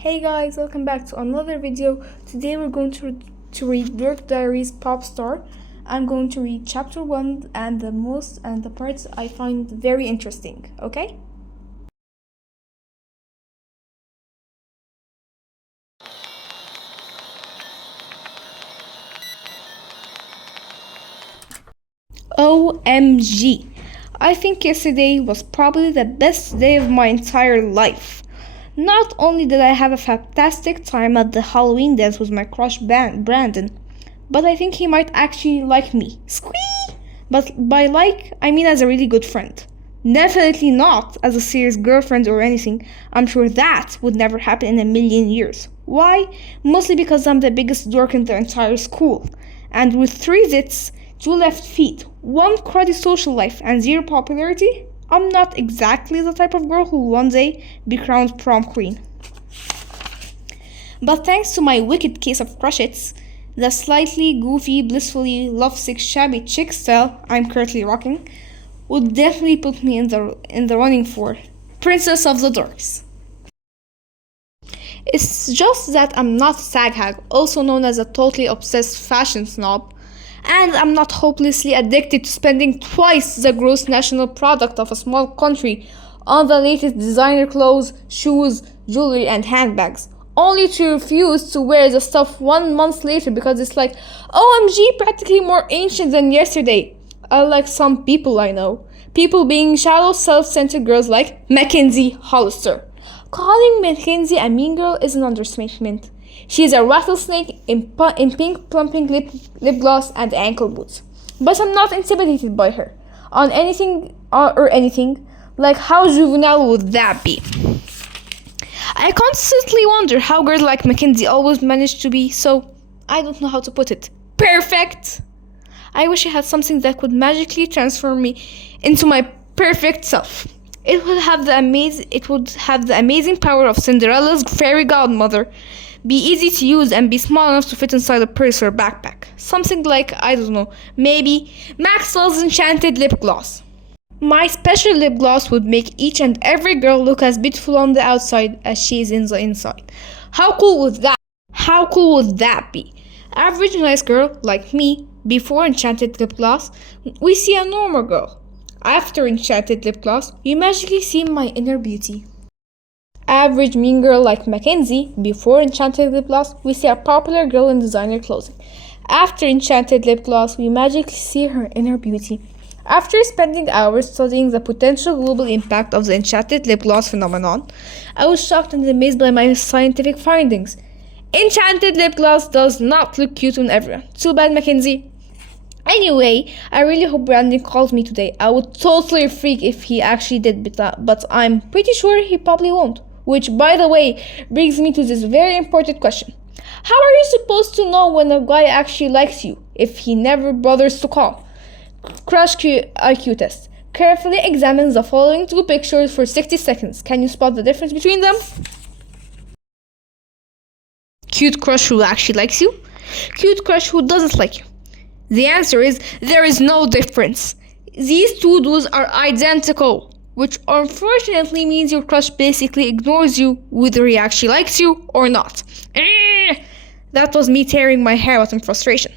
Hey guys, welcome back to another video. Today we're going to read Dork Diaries Pop Star. I'm going to read chapter 1 and the parts I find very interesting, okay? OMG. I think yesterday was probably the best day of my entire life. Not only did I have a fantastic time at the Halloween dance with my crush Brandon, but I think he might actually like me. Squee! But by like, I mean as a really good friend. Definitely not as a serious girlfriend or anything. I'm sure that would never happen in a million years. Why? Mostly because I'm the biggest dork in the entire school. And with 3 zits, 2 left feet, 1 cruddy social life, and 0 popularity, I'm not exactly the type of girl who will one day be crowned prom queen. But thanks to my wicked case of crushes, the slightly goofy, blissfully lovesick, shabby chick style I'm currently rocking would definitely put me in the running for Princess of the Dorks. It's just that I'm not a sag hag, also known as a totally obsessed fashion snob, and I'm not hopelessly addicted to spending twice the gross national product of a small country on the latest designer clothes, shoes, jewelry, and handbags, only to refuse to wear the stuff 1 month later because it's like, OMG, practically more ancient than yesterday. Unlike some people I know. People being shallow, self-centered girls like Mackenzie Hollister. Calling Mackenzie a mean girl is an understatement. She is a rattlesnake in pink plumping lip gloss and ankle boots. But I'm not intimidated by her. On anything or anything. Like, how juvenile would that be? I constantly wonder how girls like Mackenzie always manage to be so, I don't know how to put it, perfect. I wish I had something that could magically transform me into my perfect self. It would have the amazing power of Cinderella's fairy godmother, be easy to use, and be small enough to fit inside a purse or backpack. Something like, I don't know, maybe Maxwell's Enchanted Lip Gloss. My special lip gloss would make each and every girl look as beautiful on the outside as she is in the inside. How cool would that be? Average nice girl like me, before Enchanted Lip Gloss, we see a normal girl. After Enchanted Lip Gloss, you magically see my inner beauty. Average mean girl like Mackenzie, before Enchanted Lip Gloss, we see a popular girl in designer clothing. After Enchanted Lip Gloss, we magically see her inner beauty. After spending hours studying the potential global impact of the Enchanted Lip Gloss phenomenon, I was shocked and amazed by my scientific findings. Enchanted Lip Gloss does not look cute on everyone. Too bad, Mackenzie. Anyway, I really hope Brandon calls me today. I would totally freak if he actually did, but I'm pretty sure he probably won't. Which, by the way, brings me to this very important question. How are you supposed to know when a guy actually likes you if he never bothers to call? Crush IQ test. Carefully examine the following 2 pictures for 60 seconds. Can you spot the difference between them? Cute crush who actually likes you. Cute crush who doesn't like you. The answer is, there is no difference. These 2 dudes are identical, which unfortunately means your crush basically ignores you whether he actually likes you or not. That was me tearing my hair out in frustration.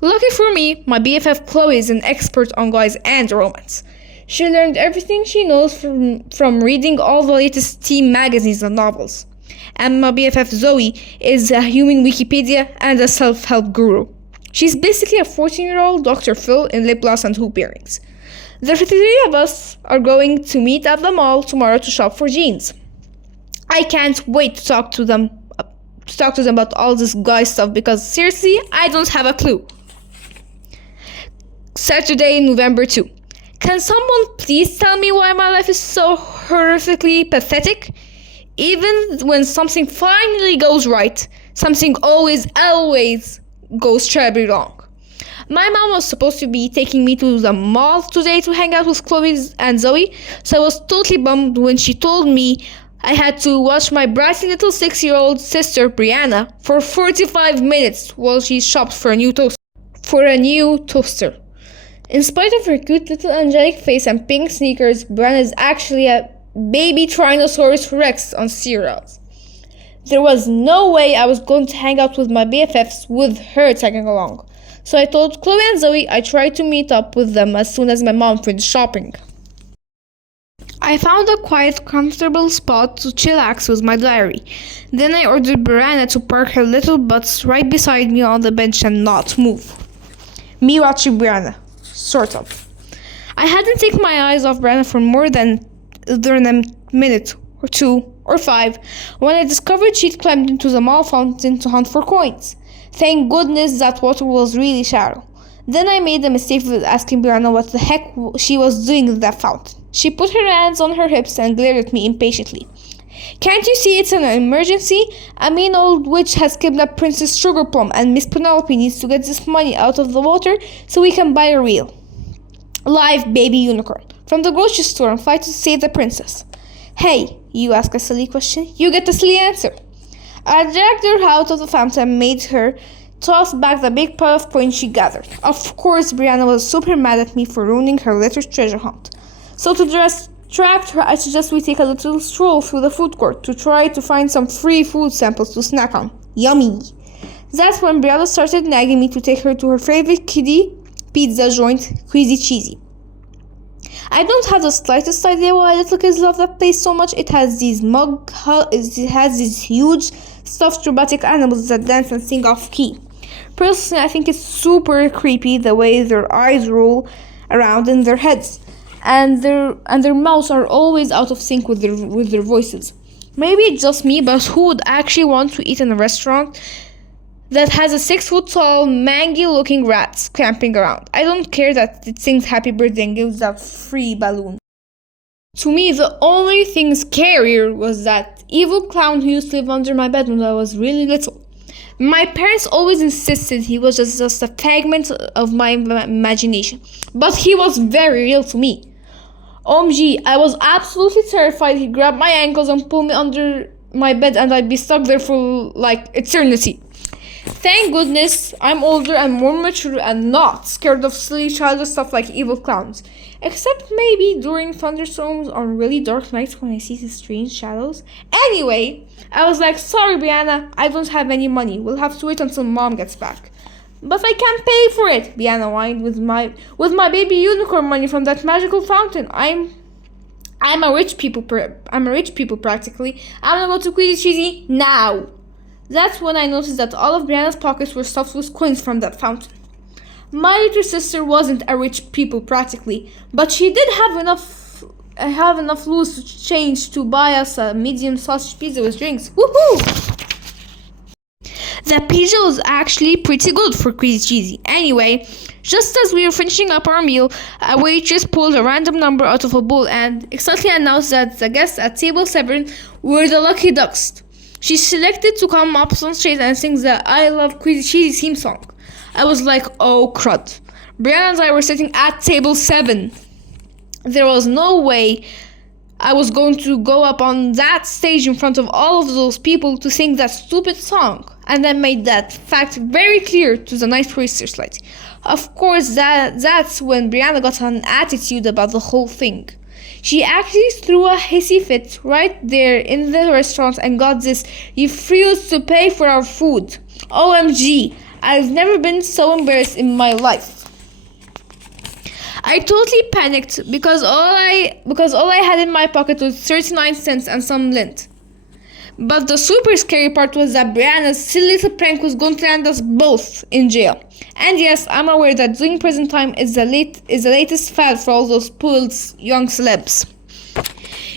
Lucky for me, my BFF Chloe is an expert on guys and romance. She learned everything she knows from reading all the latest teen magazines and novels. And my BFF Zoe is a human Wikipedia and a self-help guru. She's basically a 14-year-old Dr. Phil in lip gloss and hoop earrings. The 3 of us are going to meet at the mall tomorrow to shop for jeans. I can't wait to talk to them about all this guy stuff because seriously, I don't have a clue. Saturday, November 2. Can someone please tell me why my life is so horrifically pathetic? Even when something finally goes right, something always goes terribly wrong. My mom was supposed to be taking me to the mall today to hang out with Chloe and Zoe, so I was totally bummed when she told me I had to watch my brassy little 6-year-old sister Brianna for 45 minutes while she shopped for a new toaster. In spite of her cute little angelic face and pink sneakers, Brianna is actually a baby Tyrannosaurus Rex on steroids. There was no way I was going to hang out with my BFFs with her tagging along. So I told Chloe and Zoe I tried to meet up with them as soon as my mom finished shopping. I found a quiet, comfortable spot to chillax with my diary. Then I ordered Brianna to park her little butts right beside me on the bench and not move. Me watching Brianna. Sort of. I hadn't taken my eyes off Brianna for more than a minute or 2 or 5 when I discovered she'd climbed into the mall fountain to hunt for coins. Thank goodness that water was really shallow. Then I made the mistake of asking Brianna what the heck she was doing in that fountain. She put her hands on her hips and glared at me impatiently. Can't you see it's an emergency? A mean old witch has kidnapped Princess Sugarplum and Miss Penelope needs to get this money out of the water so we can buy a real live baby unicorn from the grocery store and fight to save the princess. Hey, you ask a silly question, you get a silly answer. I dragged her out of the fountain and made her toss back the big pile of coins she gathered. Of course, Brianna was super mad at me for ruining her little treasure hunt. So to distract her, I suggest we take a little stroll through the food court to try to find some free food samples to snack on. Yummy! That's when Brianna started nagging me to take her to her favorite kiddie pizza joint, Queasy Cheesy. I don't have the slightest idea why little kids love that place so much. It has these huge stuffed robotic animals that dance and sing off key. Personally, I think it's super creepy the way their eyes roll around in their heads, and their mouths are always out of sync with their voices. Maybe it's just me, but who would actually want to eat in a restaurant that has a 6-foot-tall, mangy-looking rat camping around? I don't care that it sings happy birthday and gives out free balloons. To me, the only thing scarier was that evil clown who used to live under my bed when I was really little. My parents always insisted he was just a figment of my imagination, but he was very real to me. OMG, I was absolutely terrified he'd grab my ankles and pull me under my bed and I'd be stuck there for like eternity. Thank goodness I'm older and more mature and not scared of silly childish stuff like evil clowns. Except maybe during thunderstorms on really dark nights when I see these strange shadows. Anyway, I was like, sorry Brianna, I don't have any money. We'll have to wait until mom gets back. But I can't pay for it, Brianna whined, with my baby unicorn money from that magical fountain. I'm a rich people practically. I'm gonna go to Queasy Cheesy now. That's when I noticed that all of Brianna's pockets were stuffed with coins from that fountain. My little sister wasn't a rich people practically, but she did have enough loose change to buy us a medium sausage pizza with drinks. Woohoo! The pizza was actually pretty good for Queasy Cheesy. Anyway, just as we were finishing up our meal, a waitress pulled a random number out of a bowl and excitedly announced that the guests at table 7 were the Lucky Ducks. She selected to come up on stage and sing the I Love Queasy Cheesy theme song. I was like, oh crud. Brianna and I were sitting at table 7. There was no way I was going to go up on that stage in front of all of those people to sing that stupid song. And I made that fact very clear to the nice waitress lady. Of course, that's when Brianna got an attitude about the whole thing. She actually threw a hissy fit right there in the restaurant and got this, you refuse to pay for our food. OMG, I've never been so embarrassed in my life. I totally panicked because all I had in my pocket was 39 cents and some lint. But the super scary part was that Brianna's silly little prank was going to land us both in jail. And yes, I'm aware that doing prison time is the latest fad for all those spoiled young celebs.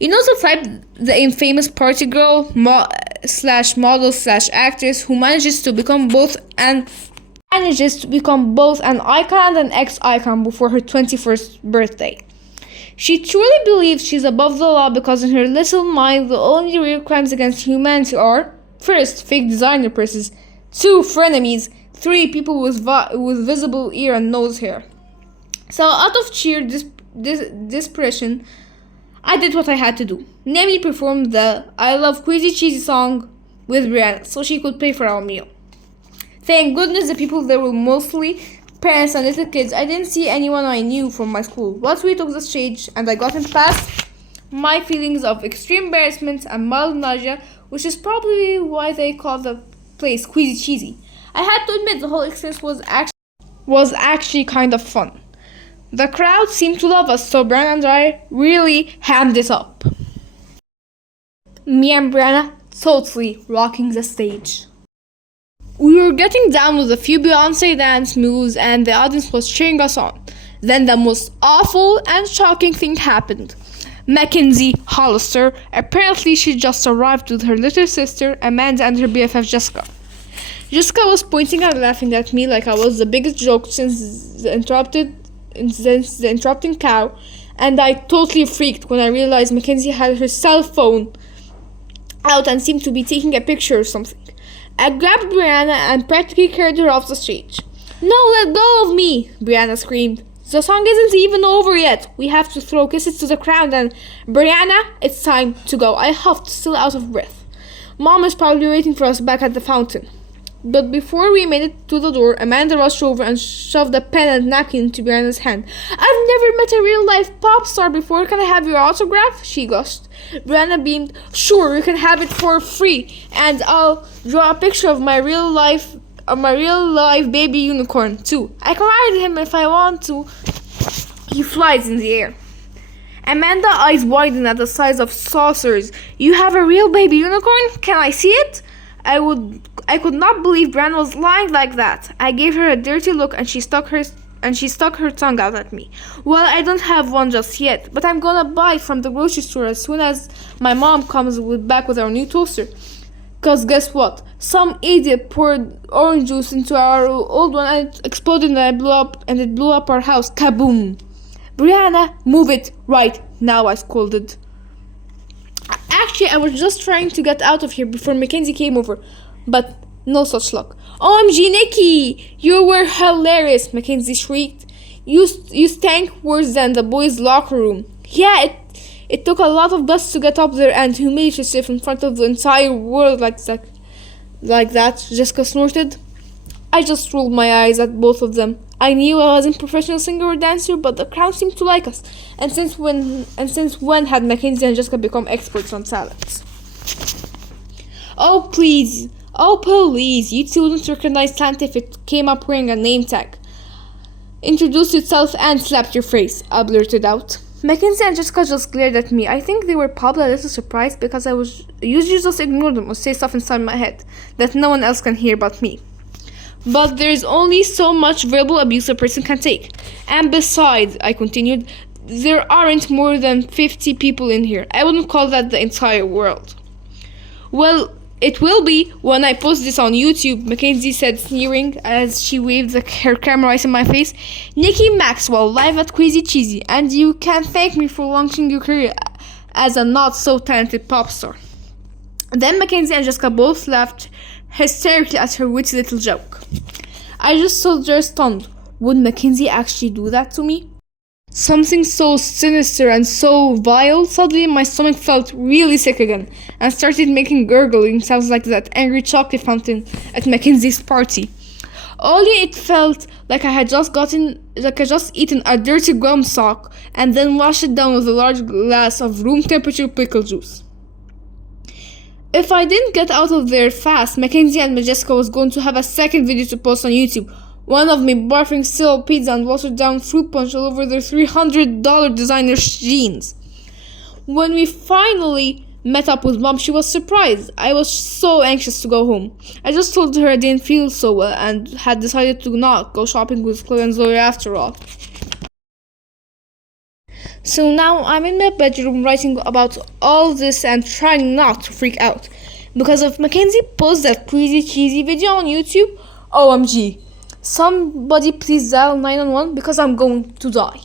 You know the type, the infamous party girl, model / actress who manages to become both an icon and an ex-icon before her 21st birthday. She truly believes she's above the law because in her little mind the only real crimes against humanity are: 1st, fake designer purses; 2, frenemies; 3, people with visible ear and nose hair. So out of sheer desperation, I did what I had to do, namely perform the I Love Queasy Cheesy song with Brianna so she could pay for our meal. Thank goodness the people there were mostly parents and little kids. I didn't see anyone I knew from my school. Once we took the stage and I got past my feelings of extreme embarrassment and mild nausea, which is probably why they call the place Queasy Cheesy. I had to admit the whole experience was actually kind of fun. The crowd seemed to love us, so Brianna and I really hammed it up. Me and Brianna totally rocking the stage. We were getting down with a few Beyonce dance moves and the audience was cheering us on. Then the most awful and shocking thing happened. Mackenzie Hollister, apparently she just arrived with her little sister Amanda and her BFF Jessica. Jessica was pointing and laughing at me like I was the biggest joke since the interrupting cow, and I totally freaked when I realized Mackenzie had her cell phone out and seemed to be taking a picture or something. I grabbed Brianna and practically carried her off the stage. "No, let go of me!" Brianna screamed. "The song isn't even over yet. We have to throw kisses to the crowd and Brianna, it's time to go." I huffed, still out of breath. Mom is probably waiting for us back at the fountain. But before we made it to the door, Amanda rushed over and shoved a pen and napkin into Brianna's hand. "I've never met a real-life pop star before. Can I have your autograph?" she gushed. Brianna beamed. "Sure, you can have it for free, and I'll draw a picture of my real life baby unicorn too. I can ride him if I want to. He flies in the air." Amanda's eyes widened at the size of saucers. "You have a real baby unicorn? Can I see it?" I could not believe Brianna was lying like that. I gave her a dirty look and she stuck her tongue out at me. "Well, I don't have one just yet, but I'm gonna buy it from the grocery store as soon as my mom comes back with our new toaster. 'Cause guess what? Some idiot poured orange juice into our old one and it exploded and it blew up our house. Kaboom!" "Brianna, move it right now," I scolded. Actually, I was just trying to get out of here before Mackenzie came over, but no such luck. "OMG, Nikki! You were hilarious!" Mackenzie shrieked. You stank worse than the boys' locker room." "Yeah, it took a lot of guts to get up there and humiliate yourself in front of the entire world like that," Jessica snorted. I just rolled my eyes at both of them. I knew I wasn't a professional singer or dancer, but the crowd seemed to like us. And since when had Mackenzie and Jessica become experts on talent? Oh please, you two wouldn't recognize talent if it came up wearing a name tag. "Introduce yourself and slapped your face," I blurted out. Mackenzie and Jessica just glared at me. I think they were probably a little surprised because I was usually just ignore them or say stuff inside my head that no one else can hear but me. But there's only so much verbal abuse a person can take. And besides, I continued, there aren't more than 50 people in here. I wouldn't call that the entire world. "Well, it will be when I post this on YouTube," Mackenzie said, sneering as she waved her camera right in my face. "Nikki Maxwell, live at Queasy Cheesy, and you can thank me for launching your career as a not-so-talented pop star." Then Mackenzie and Jessica both laughed hysterically at her witty little joke. I just stood there stunned. Would Mackenzie actually do that to me? Something so sinister and so vile. Suddenly my stomach felt really sick again and started making gurgling sounds like that angry chocolate fountain at Mackenzie's party. Only it felt like I just eaten a dirty gum sock and then washed it down with a large glass of room temperature pickle juice. If I didn't get out of there fast, Mackenzie and Jessica was going to have a second video to post on YouTube. One of me barfing stale pizza and watered down fruit punch all over their $300 designer jeans. When we finally met up with Mom, she was surprised. I was so anxious to go home. I just told her I didn't feel so well and had decided to not go shopping with Chloe and Zoe after all. So now I'm in my bedroom writing about all this and trying not to freak out. Because if Mackenzie posts that Queasy Cheesy video on YouTube, OMG. Somebody please dial 911 because I'm going to die.